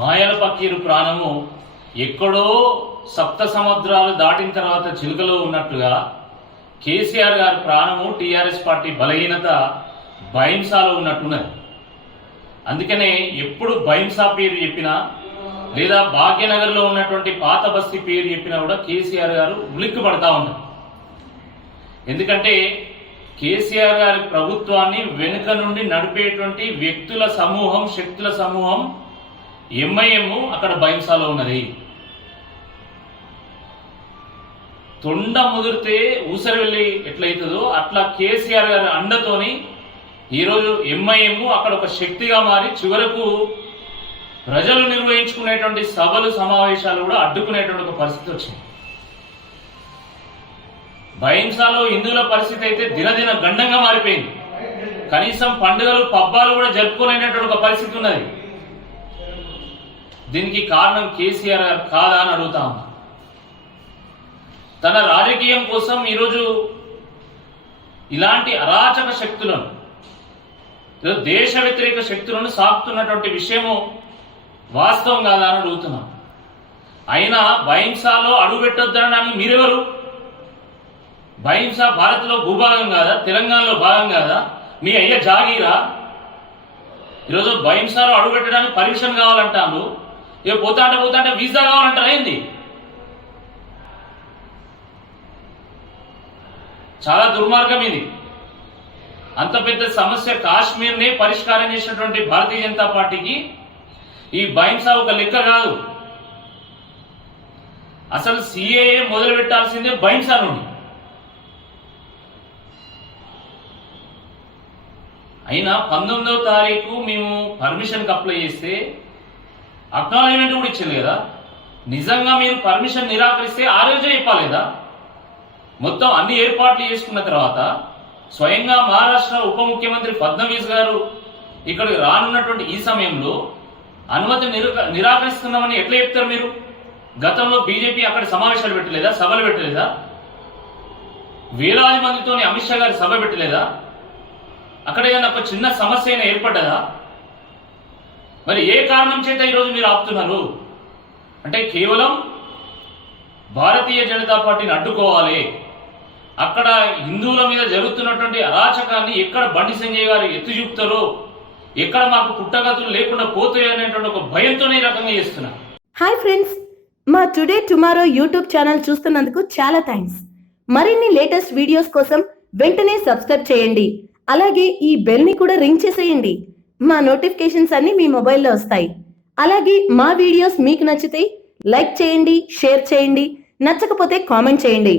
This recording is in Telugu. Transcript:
మాయల పకీరు ప్రాణము ఎక్కడో సప్త సముద్రాలు దాటిన తర్వాత చిలుకలో ఉన్నట్టుగా కేసీఆర్ గారి ప్రాణము టీఆర్ఎస్ పార్టీ బలహీనత బైంసాలో ఉన్నట్టున్నది. అందుకనే ఎప్పుడు బైంసా పేరు చెప్పినా లేదా భాగ్యనగర్లో ఉన్నటువంటి పాత బస్తీ పేరు చెప్పినా కూడా కేసీఆర్ గారు ఉలిక్కి పడతా ఉంటారు. ఎందుకంటే కేసీఆర్ గారి ప్రభుత్వాన్ని వెనుక నుండి నడిపేటువంటి వ్యక్తుల సమూహం, శక్తుల సమూహం ఎంఐఎం అక్కడ బైంసాలో ఉన్నది. తొండ ముదిరితే ఊసరి వెళ్ళి ఎట్లయితుందో అట్లా కేసీఆర్ గారి అండతోని ఈరోజు ఎంఐఎం అక్కడ ఒక శక్తిగా మారి చివరకు ప్రజలు నిర్వహించుకునేటువంటి సభలు, సమావేశాలు కూడా అడ్డుకునేటువంటి ఒక పరిస్థితి వచ్చింది. బైంసాలో హిందువుల పరిస్థితి అయితే దినదిన గండంగా మారిపోయింది. కనీసం పండుగలు, పబ్బాలు కూడా జరుపుకోలేనటువంటి ఒక పరిస్థితి ఉన్నది. దీనికి కారణం కేసీఆర్ గారు కాదా అని అడుగుతా ఉన్నా. తన రాజకీయం కోసం ఈరోజు ఇలాంటి అరాచక శక్తులను, దేశ వ్యతిరేక శక్తులను సాకుతున్నటువంటి విషయము వాస్తవం కాదా అని అడుగుతున్నాం. అయినా బైంసాలో అడుగు పెట్టొద్దనడానికి మీరెవరు? బైంసా భారత్లో భూభాగం కాదా? తెలంగాణలో భాగం కాదా? మీ అయ్య జాగీరా? ఈరోజు బైంసాలో అడుగు పెట్టడానికి పర్మిషన్ కావాలంటాను. ఇక పోతాంటే వీసా కావాలంటారా ఏంది? చాలా దుర్మార్గం ఇది. అంత పెద్ద సమస్య కాశ్మీర్నే పరిష్కారం చేసినటువంటి భారతీయ జనతా పార్టీకి ఈ బైంసా ఒక లెక్క కాదు. అసలు సిఏఏ మొదలు పెట్టాల్సిందే బైంసా నుండి. అయినా 19వ తారీఖు మేము పర్మిషన్కి అప్లై చేస్తే అక్నాలజ్మెంట్ కూడా ఇచ్చింది కదా. నిజంగా మీరు పర్మిషన్ నిరాకరిస్తే ఆ రోజే చెప్పాలేదా? మొత్తం అన్ని ఏర్పాట్లు చేసుకున్న తర్వాత స్వయంగా మహారాష్ట్ర ఉప ముఖ్యమంత్రి ఫడ్నవీస్ గారు ఇక్కడికి రానున్నటువంటి ఈ సమయంలో అనుమతి నిరాకరిస్తున్నామని ఎట్లా చెప్తారు మీరు? గతంలో బీజేపీ అక్కడ సమావేశాలు పెట్టలేదా? సభలు పెట్టలేదా? వేలాది మందితోని అమిత్ షా గారి సభ పెట్టలేదా? అక్కడ ఏదైనా ఒక చిన్న సమస్య అయినా ఏర్పడ్డదా? మరి ఏ కారణం చేత ఈరోజు మీరు ఆపుతున్నారు? అంటే కేవలం భారతీయ జనతా పార్టీని అడ్డుకోవాలి, అక్కడ హిందువుల మీద జరుగుతున్నటువంటి అరాచకాన్ని ఎక్కడ బండి సంజయ్ గారు ఎత్తి చూపుతారో, ఎక్కడ మాకు పుట్టగతులు లేకుండా పోతాయి అనేటువంటి ఒక భయంతోనే ఈ రకంగా చేస్తున్నారు. హాయ్ ఫ్రెండ్స్, మా టుడే టుమారో యూట్యూబ్ ఛానల్ చూస్తున్నందుకు చాలా థ్యాంక్స్. మరిన్ని లేటెస్ట్ వీడియోస్ కోసం వెంటనే సబ్స్క్రైబ్ చేయండి. అలాగే ఈ బెల్ ని కూడా రింగ్ చేసేయండి. మా నోటిఫికేషన్స్ అన్ని మీ మొబైల్లో వస్తాయి. అలాగే మా వీడియోస్ మీకు నచ్చితే లైక్ చేయండి, షేర్ చేయండి, నచ్చకపోతే కామెంట్ చేయండి.